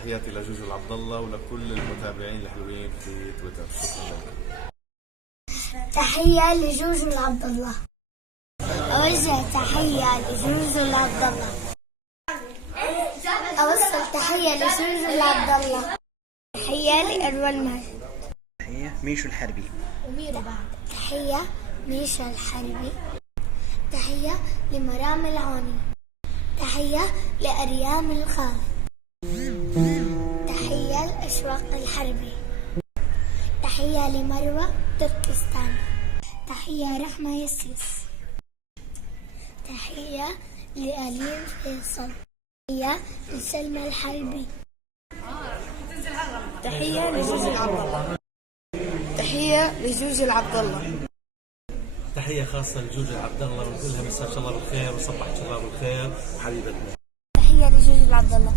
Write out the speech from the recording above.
تحياتي لجوجو عبد الله ولكل المتابعين الحلوين في تويتر. شكرا لكم. تحية لجوجو عبد الله. أوجه تحية لجوجو عبد الله. أوصل تحية لجوجو عبد الله. تحية لأروى الماجد. تحية ميشو الحربي. تحية ميشو الحربي. تحية لمرام العوني. تحية لأريام الخالد. تحية لأشواق الحربي. تحية لمروة تركستان. تحية رحمة يسيس. تحية لألين فيصل. تحية لسلمى الحربي. تحية لجوجو عبد الله. تحية لجوجو عبد الله. تحية خاصة لجوجو عبد الله ونقول لها مساك الله بالخير وصبحك الله بالخير وحبيبتنا. تحية لجوجو عبد الله.